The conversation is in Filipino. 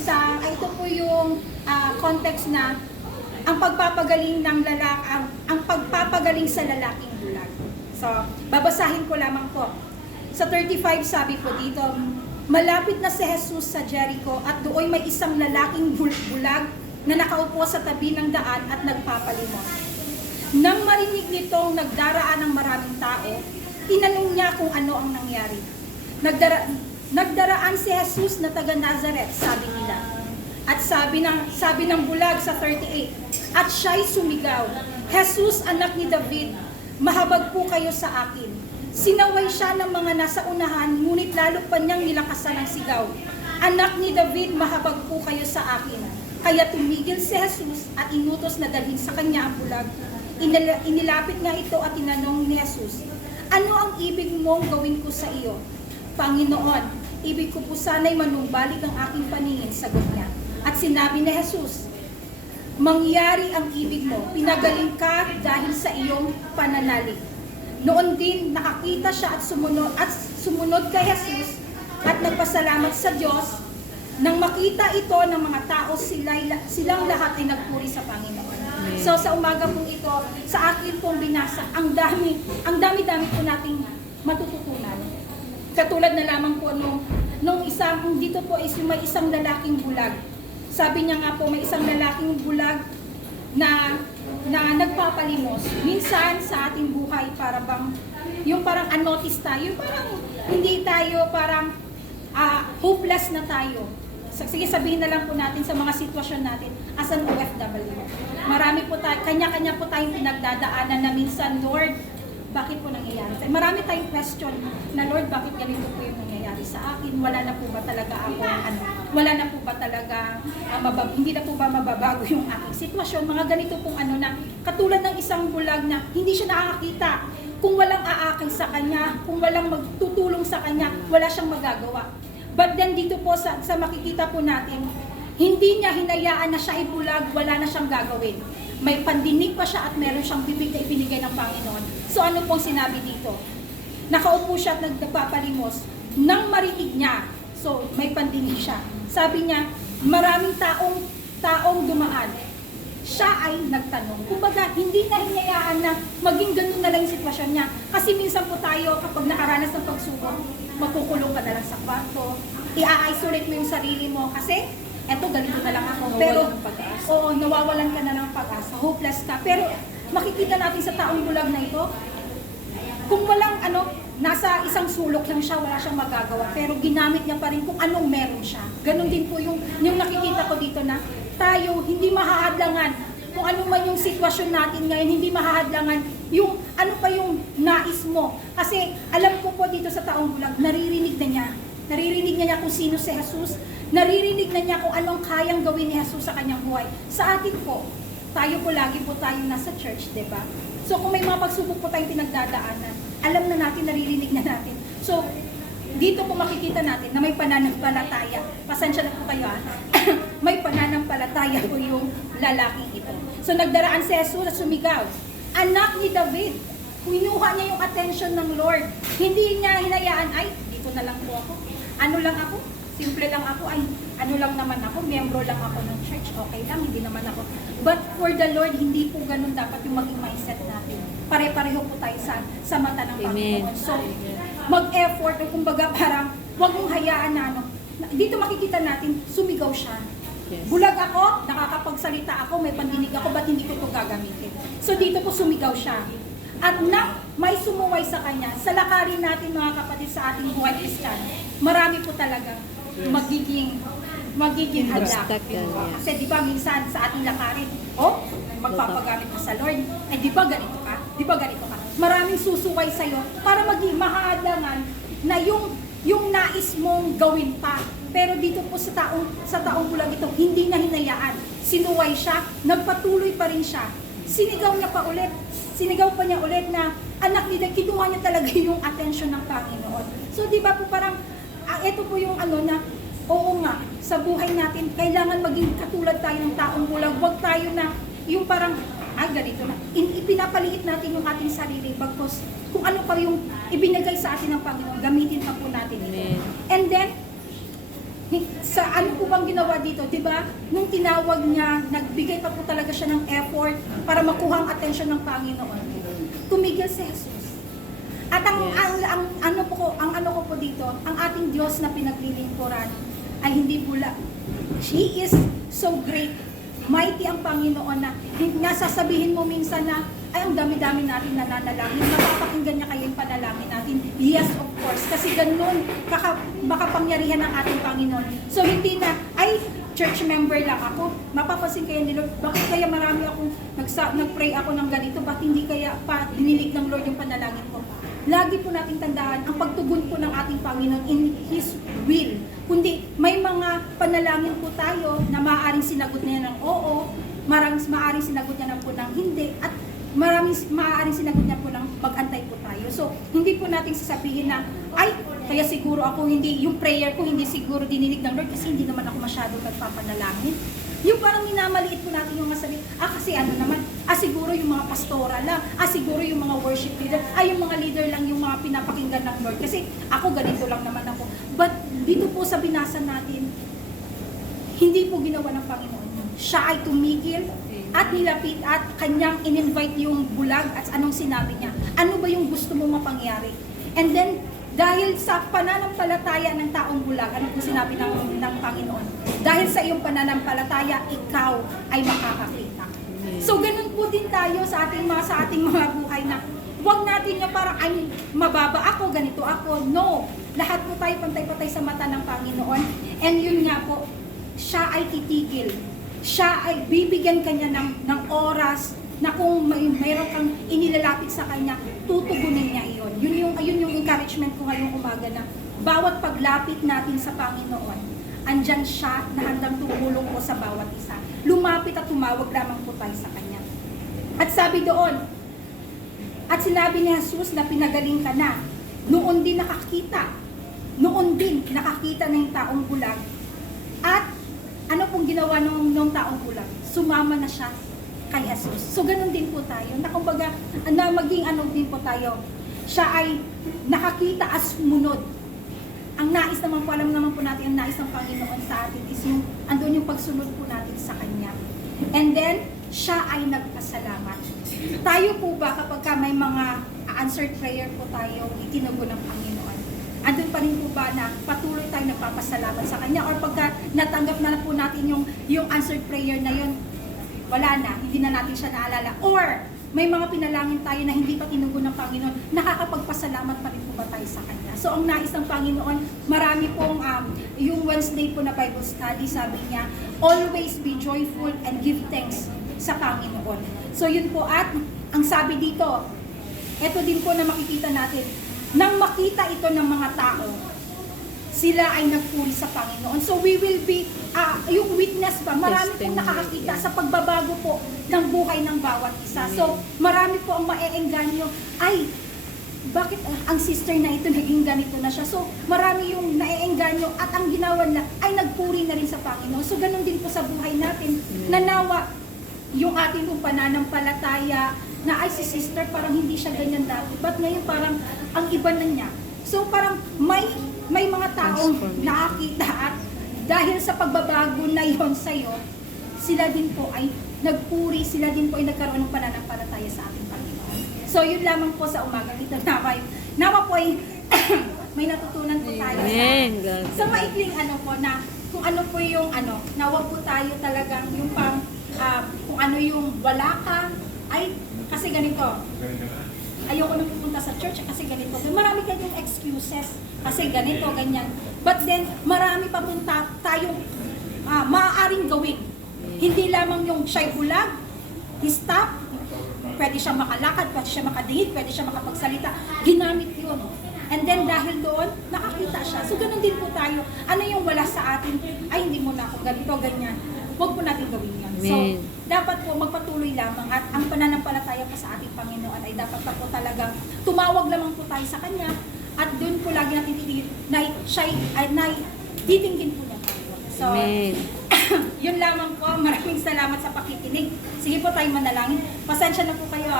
ito po yung context na ang pagpapagaling ng ang pagpapagaling sa lalaking bulag. So, babasahin ko lamang po. Sa 35 sabi po dito, malapit na si Jesus sa Jericho at doon may isang lalaking bulag na nakaupo sa tabi ng daan at nagpapalimos. Nang marinig nitong nagdaraan ng maraming tao, tinanong niya kung ano ang nangyari. Nagdaraan si Jesus na taga Nazareth, sabi nila. At sabi ng bulag sa 38, at siya'y sumigaw, Jesus, anak ni David, mahabag po kayo sa akin. Sinaway siya ng mga nasa unahan, ngunit lalo pa niyang nilakasan ang sigaw. Anak ni David, mahabag po kayo sa akin. Kaya tumigil si Jesus at inutos na dalhin sa kanya ang bulag. Inilapit nga ito at tinanong ni Jesus, ano ang ibig mong gawin ko sa iyo? Panginoon, ibig ko po sana'y manumbalik ang aking paningin, sagot niya. At sinabi ni Jesus, mangyari ang ibig mo, pinagaling ka dahil sa iyong pananalig. Noon din nakakita siya at sumunod kay Jesus at nagpasalamat sa Diyos. Nang makita ito ng mga tao, silang lahat ay nagpuri sa Panginoon. So sa umaga pong ito, sa akin pong binasa, ang dami-dami po nating matututunan. Katulad na lamang po nung isang, dito po is may isang lalaking bulag. Sabi niya nga po, may isang lalaking bulag na nagpapalimos. Minsan sa ating buhay, para bang, yung parang unnoticed tayo, parang hindi tayo, parang hopeless na tayo. Sige, sabihin na lang po natin sa mga sitwasyon natin as an OFW. Marami po tayo, kanya-kanya po tayong pinagdadaanan na minsan, Lord, bakit po nangyayari? Marami tayong question na, Lord, bakit ganito po yung nangyayari sa akin? Wala na po ba talaga ako, wala na po ba talaga, hindi na po ba mababago yung aking sitwasyon? Mga ganito pong na, katulad ng isang bulag na hindi siya nakakakita. Kung walang aakay sa kanya, kung walang magtutulong sa kanya, wala siyang magagawa. But then dito po sa makikita po natin, hindi niya hinayaan na siya ay bulag, wala na siyang gagawin. May pandinig pa siya at meron siyang bibig na ibinigay ng Panginoon. So ano pong sinabi dito? Nakaupo siya at nagpapalimos. Nang marinig niya, so may pandinig siya. Sabi niya, maraming taong dumaan. Siya ay nagtanong. Kumbaga, hindi na hinayaan na maging ganun na lang yung sitwasyon niya. Kasi minsan po tayo, kapag nakaranas ng pagsubok, makukulong ka na lang sa kwarto, i-isolate mo yung sarili mo kasi eto, ganito na lang ako. Pero, oo, nawawalan ka na ng pag-asa. Hopeless ka. Pero, makikita natin sa taong bulag na ito, kung walang nasa isang sulok lang siya, wala siyang magagawa. Pero, ginamit niya pa rin kung anong meron siya. Ganon din po yung nakikita ko dito na tayo, hindi mahahadlangan. Kung ano man yung sitwasyon natin ngayon, hindi mahahadlangan yung ano pa yung nais mo. Kasi, alam ko po dito sa taong bulag, naririnig na niya. Naririnig niya kung sino si Jesus. Naririnig na niya kung anong kayang gawin ni Jesus sa kanyang buhay. Sa atin po, tayo po lagi po tayo nasa church, di ba? So kung may mga pagsubok po tayong pinagdadaanan, alam na natin, naririnig na natin. So, dito po makikita natin na may pananampalataya. Pasensya na po kayo may pananampalataya po yung lalaking ito. So nagdaraan si Jesus at sumigaw, anak ni David. Kinuha niya yung attention ng Lord. Hindi niya hinayaan, ay, dito na lang po ako. Ano lang ako? Simple lang ako, ay ano lang naman ako, miyembro lang ako ng church, okay lang, hindi naman ako. But for the Lord, hindi po ganun dapat yung maging mindset natin. Pare-pareho po tayo sa mata ng Panginoon. So, mag-effort, kumbaga parang, huwag mong hayaan na dito makikita natin, sumigaw siya. Yes. Bulag ako, nakakapagsalita ako, may pandinig ako, ba't hindi ko ito gagamitin? So dito po sumigaw siya. At nang may sumuway sa kanya, sa lakarin natin mga kapatid sa ating buhay Kristiyano, marami po talaga magiging hadlang. Kasi di ba minsan sa ating lakarin, magpapagamit ka sa Lord, ay di ba ganito ka? Di ba ganito ka? Maraming susuway sa'yo para maging mahadlangan na yung nais mong gawin pa. Pero dito po sa taong bulag ito, hindi na hinayaan. Sinuway siya, nagpatuloy pa rin siya. Sinigaw pa niya ulit na anak ni David, kinuha niya talaga yung attention ng Panginoon. So di ba po parang, ito po yung na, oo nga, sa buhay natin, kailangan maging katulad tayo ng taong bulag. Huwag tayo na, yung parang, ganito na. Ipinapaliit natin yung ating sarili, bagkos kung ano pa yung ibinigay sa atin ng Panginoon, gamitin pa po natin ito. And then, Sa ano po bang ginawa dito, di ba? Nung tinawag niya, nagbigay pa po talaga siya ng effort para makuha ang atensyon ng Panginoon. Tumigil si Jesus. At ang ano ko po dito, ang ating Diyos na pinaglilingkuran ay hindi bula. He is so great. Mighty ang Panginoon na nasasabihin mo minsan na ay ang dami-dami natin nananalangin. Mapapakinggan niya kayo yung panalangin natin. Yes, of course. Kasi ganun makapangyarihan ng ating Panginoon. So hindi na, ay, church member lang ako. Mapapansin kayo ni Lord, bakit kaya marami akong nag-pray ako ng ganito? Bakit hindi kaya pa dinilig ng Lord yung panalangin ko? Lagi po nating tandaan ang pagtugon po ng ating Panginoon in His will. Kundi may mga panalangin po tayo na maaaring sinagot niya ng oo, maaaring sinagot niya po ng hindi, at maaaring sinagot niya po ng mag-antay po tayo. So, hindi po natin sasabihin na, ay, kaya siguro ako hindi, yung prayer ko hindi siguro dininig ng Lord kasi hindi naman ako masyado nagpapanalangin. Yung parang minamaliit po natin yung masabi, kasi ano naman, siguro yung mga pastora lang, siguro yung mga worship leader, yung mga leader lang yung mga pinapakinggan ng Lord. Kasi ako ganito lang naman ako. But dito po sa binasa natin, hindi po ginawa ng Panginoon. Siya ay tumigil at nilapit at kanyang in-invite yung bulag at anong sinabi niya. Ano ba yung gusto mong mapangyari? And then, dahil sa pananampalataya ng taong bulag, ano po sinabi ng Panginoon? Dahil sa iyong pananampalataya, ikaw ay makakakita. So, ganun po din tayo sa ating mga buhay na huwag natin yung parang, ay, mababa ako, ganito ako. No! Lahat po tayo pantay-pantay sa mata ng Panginoon. And yun nga po, siya ay titigil. Siya ay bibigyan kanya ng oras na kung mayroon kang inilalapit sa kanya, tutugunin niya iyon. Yun yung encouragement ko ngayong umaga na bawat paglapit natin sa Panginoon, andyan siya na handang tumulong po sa bawat isa. Lumapit at tumawag lamang po tayo sa kanya. At sabi doon, at sinabi ni Jesus na pinagaling ka na, noon din nakakita na yung taong bulag. At ano pong ginawa ng taong bulag? Sumama na siya kay Jesus. So, ganun din po tayo. Na kumbaga, na maging ano din po tayo. Siya ay nakakita as sumunod. Ang nais naman po, alam naman po natin, ang nais ng Panginoon sa atin is yung, andun yung pagsunod po natin sa Kanya. And then, siya ay nagpasalamat. Tayo po ba kapag may mga answered prayer po tayo, itinugo ng Panginoon? Andun pa rin po ba na patuloy tayo nagpapasalamat sa Kanya? Or pagka natanggap na po natin yung answered prayer na yun, wala na, hindi na natin siya naalala. Or, may mga pinalangin tayo na hindi pa tinugon ng Panginoon, nakakapagpasalamat pa rin po ba tayo sa Kanya? So, ang nais ng Panginoon, marami pong, yung Wednesday po na Bible study, sabi niya, always be joyful and give thanks sa Panginoon. So, yun po, at ang sabi dito, ito din po na makikita natin, nang makita ito ng mga tao, sila ay nagpuri sa Panginoon. So we will be, yung witness ba, marami pong nakakakita sa pagbabago po ng buhay ng bawat isa. So marami po ang maeengganyo, ay, bakit ang sister na ito naging ganito na siya? So marami yung naeengganyo at ang ginawa na ay nagpuri na rin sa Panginoon. So ganun din po sa buhay natin, nanawa yung ating pong pananampalataya na ay si sister parang hindi siya ganyan dati. But ngayon parang ang iba na niya. So parang may mga taong nakakita at dahil sa pagbabago na yon sa'yo, sila din po ay nagpuri, sila din po ay nagkaroon ng pananampalataya sa ating Panginoon. So yun lamang po sa umaga ito. Nawa po ay may natutunan po tayo sa maikling ano po na kung ano po yung ano, nawa po tayo talagang yung pang kung ano yung wala ka, ay kasi ganito. Ayoko nang pupunta sa church kasi ganito. Marami kayong excuses kasi ganito, ganyan. But then, marami pa punta tayong maaaring gawin. Hindi lamang yung siya'y bulag, stop, pwede siya makalakad, pwede siya makadihid, pwede siya makapagsalita. Ginamit yun. And then dahil doon, nakakita siya. So ganun din po tayo. Ano yung wala sa atin? Ay, hindi mo na ako ganito, ganyan. Huwag po natin gawin yan. So, dapat po magpatuloy lamang at ang pananampalataya pa sa ating Panginoon ay dapat pa po talagang tumawag lamang po tayo sa Kanya at doon po lagi natin titingin na siya ay titingin po niya tayo. So, yun lamang po. Maraming salamat sa pakikinig. Sige po tayo manalangin. Pasensya na po kayo.